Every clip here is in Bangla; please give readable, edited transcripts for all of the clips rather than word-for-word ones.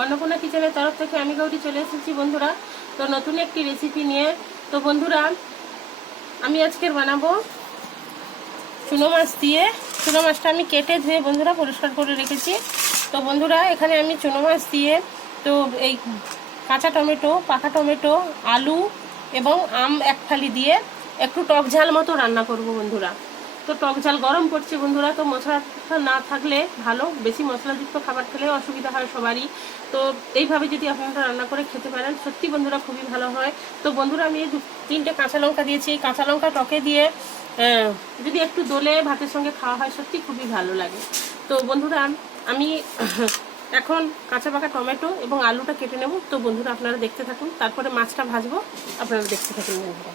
অন্নপূর্ণা কিচেনের তরফ থেকে আমি গৌরী চলে এসেছি বন্ধুরা, তো নতুন একটি রেসিপি নিয়ে। তো বন্ধুরা আমি আজকের বানাবো চুনো মাছ দিয়ে। চুনো মাছটা আমি কেটে ধুয়ে বন্ধুরা পরিষ্কার করে রেখেছি। তো বন্ধুরা এখানে আমি চুনো মাছ দিয়ে তো এই কাঁচা টমেটো, পাকা টমেটো, আলু এবং আম এক ফালি দিয়ে একটু টক ঝাল মতো রান্না করব বন্ধুরা। তো টক ঝাল গরম করছে বন্ধুরা, তো মশলা না থাকলে ভালো, বেশি মশলাযুক্ত খাবার খেলে অসুবিধা হয় সবারই। তো এইভাবে যদি আপনারা রান্না করে খেতে পারেন সত্যি বন্ধুরা খুবই ভালো হয়। তো বন্ধুরা আমি 2-3টে কাঁচা লঙ্কা দিয়েছি। কাঁচা লঙ্কা টকে দিয়ে যদি একটু দোলে ভাতের সঙ্গে খাওয়া হয় সত্যি খুবই ভালো লাগে। তো বন্ধুরা আমি এখন কাঁচা পাকা টমেটো এবং আলুটা কেটে নেব। তো বন্ধুরা আপনারা দেখতে থাকুন, তারপরে মাছটা ভাজবো, আপনারা দেখতে থাকুন বন্ধুরা।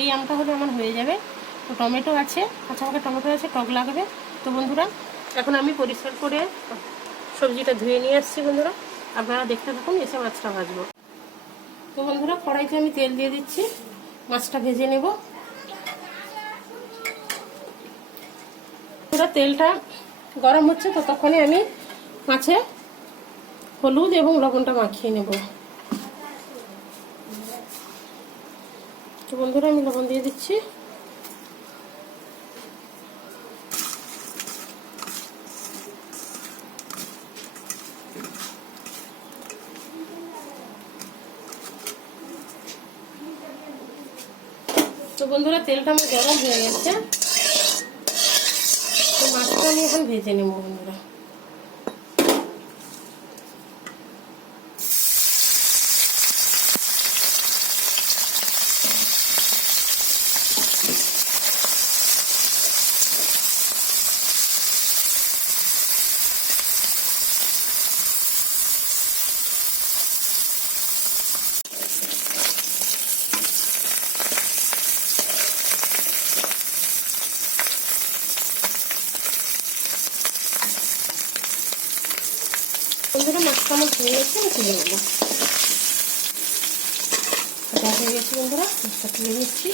এই আমটা হলে আমার হয়ে যাবে। তো টমেটো আছে, কাঁচা পাকা টমেটো আছে, টক লাগবে। তো বন্ধুরা এখন আমি পরিষ্কার করে সবজিটা ধুয়ে নিয়ে আসছি বন্ধুরা, আপনারা দেখতে থাকুন, এসে মাছটা ভাজবো। তো বন্ধুরা কড়াইতে আমি তেল দিয়ে দিচ্ছি, মাছটা ভেজে নেব। পুরো তেলটা গরম হচ্ছে, তো তখনই আমি মাছে হলুদ এবং লবণটা মাখিয়ে নেব। তো বন্ধুরা আমি লবণ দিয়ে দিচ্ছি। তো বন্ধুরা তেলটা আমার গরম হয়ে গেছে, তো মাছটা আমি এখন ভেজে নেব বন্ধুরা। বন্ধুরা মাছটা আমার হয়ে গেছে, আমি তুলে নেবো। হয়ে গেছে বন্ধুরা, মাছটা তুলে নিচ্ছি।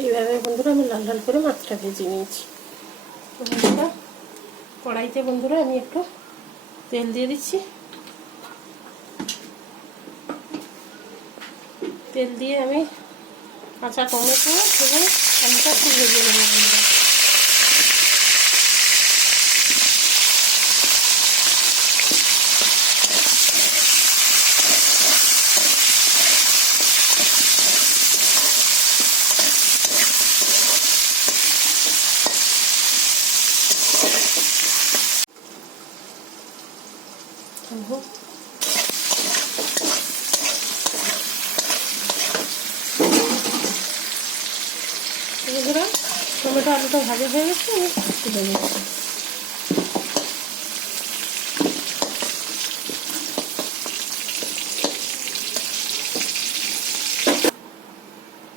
এইভাবে বন্ধুরা আমি লাল লাল করে মাছটা ভেজে নিয়েছি। তো বন্ধুরা কড়াইতে বন্ধুরা আমি একটু তেল দিয়ে দিচ্ছি। তেল দিয়ে আমি কাঁচা টমেটো এবং আলুটা একটু ভেজে নেব বন্ধুরা। বন্ধুরা টমেটো আলুটা ভাজা হয়ে গেছে, আমি তুলে নিচ্ছি।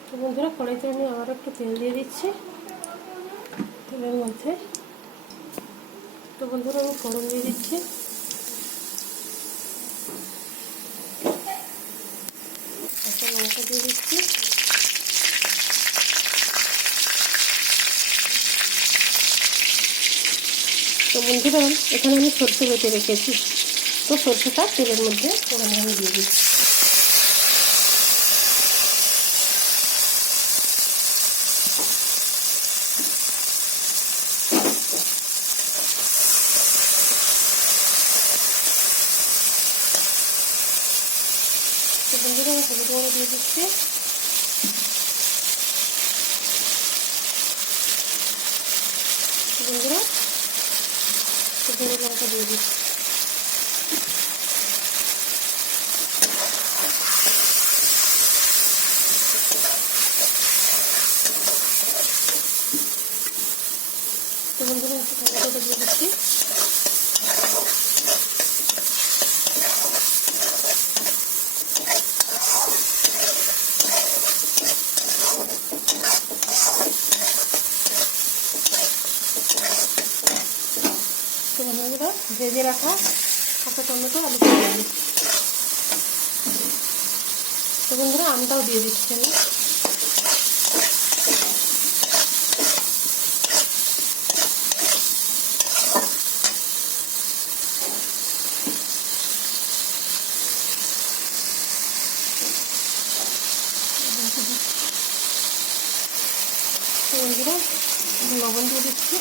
তো বন্ধুরা কড়াইতে আমি আবার একটু তেল দিয়ে দিচ্ছি তেলের মধ্যে। তো বন্ধুরা আমি ফোড়ন দিয়ে দিচ্ছি। কাঁচা লঙ্কা দিয়ে দিচ্ছি। তো বন্ধুরা এখানে আমি সরষে বেটে রেখেছি, তো সরষেটা তেলের মধ্যে ওখানে আমি দিয়ে দিচ্ছি। তো বন্ধুরা আমি হলুদ গুঁড়ো দিয়ে দিচ্ছি। বন্ধুরা জিরে লঙ্কা দিয়ে দিচ্ছি। তো বন্ধুরা একটু টমেটোটা দিয়ে দিচ্ছি। তো বন্ধুরা ভেজে রাখা কাঁচা টমেটো আলু দিয়ে দিচ্ছি। তো বন্ধুরা আমটাও দিয়ে দিচ্ছি আমি। তো বন্ধুরা লবণ দিয়ে দিচ্ছি।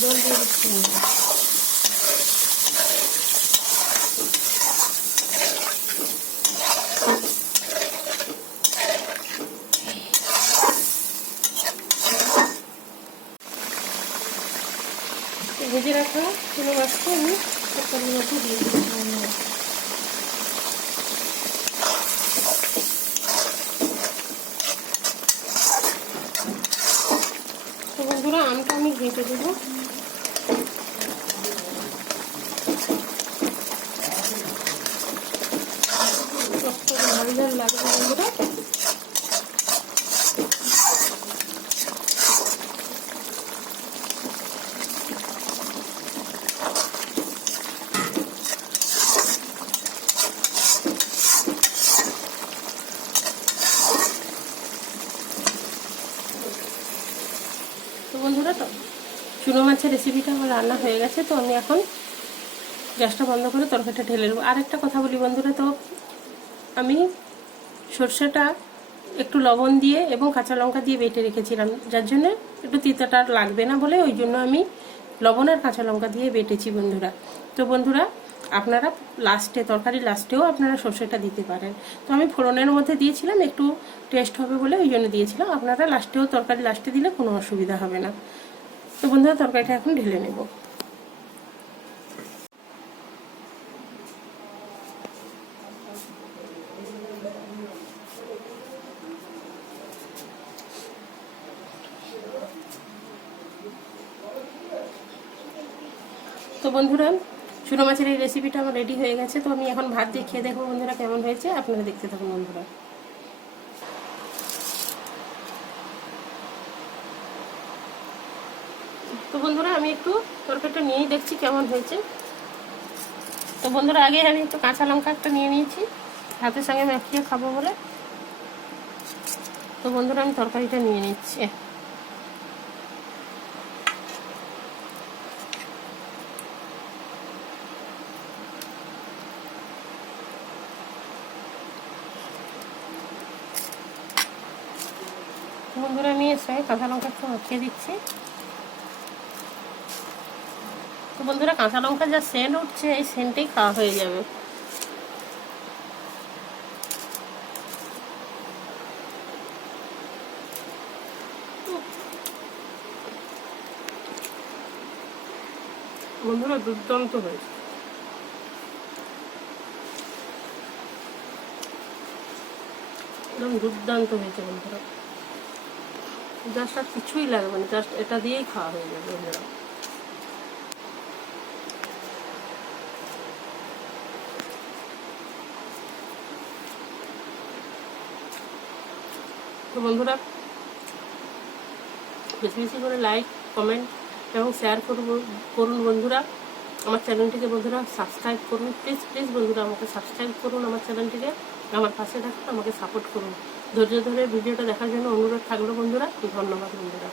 জল দিয়ে দিচ্ছি। ভেজে রাখা চুনো মাছটা আমি তরকারির মধ্যে দিয়ে দিচ্ছি। তো বন্ধুরা আমটা আমি ঘেঁটে দেবো। ঝাল ঝাল লাগবে বন্ধুরা। তো বন্ধুরা তো চুনো মাছের রেসিপিটা আমার রান্না হয়ে গেছে। তো আমি এখন গ্যাসটা বন্ধ করে তরকারিটা ঢেলে নেবো। আর একটা কথা বলি বন্ধুরা, তো আমি সর্ষেটা একটু লবণ দিয়ে এবং কাঁচা লঙ্কা দিয়ে বেটে রেখেছিলাম, যার জন্য একটু তিতাটা লাগবে না বলে ওই জন্য আমি লবণ আর কাঁচা লঙ্কা দিয়ে বেটেছি বন্ধুরা। তো বন্ধুরা আপনারা লাস্টে তরকারির লাস্টেও আপনারা সর্ষেটা দিতে পারেন। তো আমি ফোড়নের মধ্যে দিয়েছিলাম, একটু টেস্ট হবে বলে ওই জন্য দিয়েছিলাম। আপনারা লাস্টেও তরকারি লাস্টে দিলে কোনো অসুবিধা হবে না। তো বন্ধুরা তরকারিটা এখন ঢেলে নেব। তো বন্ধুরা চুনো মাছের এই রেসিপিটা আমার রেডি হয়ে গেছে। তো আমি এখন ভাত দিয়ে খেয়ে দেখবো বন্ধুরা কেমন হয়েছে। আপনারা দেখতে থাকুন বন্ধুরা। তো বন্ধুরা আমি একটু তরকারিটা নিয়েই দেখছি কেমন হয়েছে। তো বন্ধুরা আগে আমি একটু কাঁচা লঙ্কা একটা নিয়ে নিয়েছি ভাতের সঙ্গে মাখিয়ে খাবো বলে। তো বন্ধুরা আমি তরকারিটা নিয়ে নিচ্ছি। বন্ধুরা আমি এর সঙ্গে কাঁচা লঙ্কা একটু মাখিয়ে দিচ্ছি। তো বন্ধুরা কাঁচা লঙ্কা যা সেন্ট উঠছে, এই সেন্টেই খাওয়া হয়ে যাবে। বন্ধুরা দুর্দান্ত হয়েছে, একদম দুর্দান্ত হয়েছে বন্ধুরা। জাস্ট আর কিছুই লাগবে না, জাস্ট এটা দিয়েই খাওয়া হয়ে যাবে বন্ধুরা। তো বন্ধুরা বেশি বেশি করে লাইক, কমেন্ট এবং শেয়ার করুন বন্ধুরা। আমার চ্যানেলটিকে বন্ধুরা সাবস্ক্রাইব করুন, প্লিজ প্লিজ বন্ধুরা আমাকে সাবস্ক্রাইব করুন আমার চ্যানেলটিকে। আমার পাশে থাকুন, আমাকে সাপোর্ট করুন। ধৈর্য ধরে ভিডিওটা দেখার জন্য অনুরোধ থাকলো বন্ধুরা। ধন্যবাদ বন্ধুরা।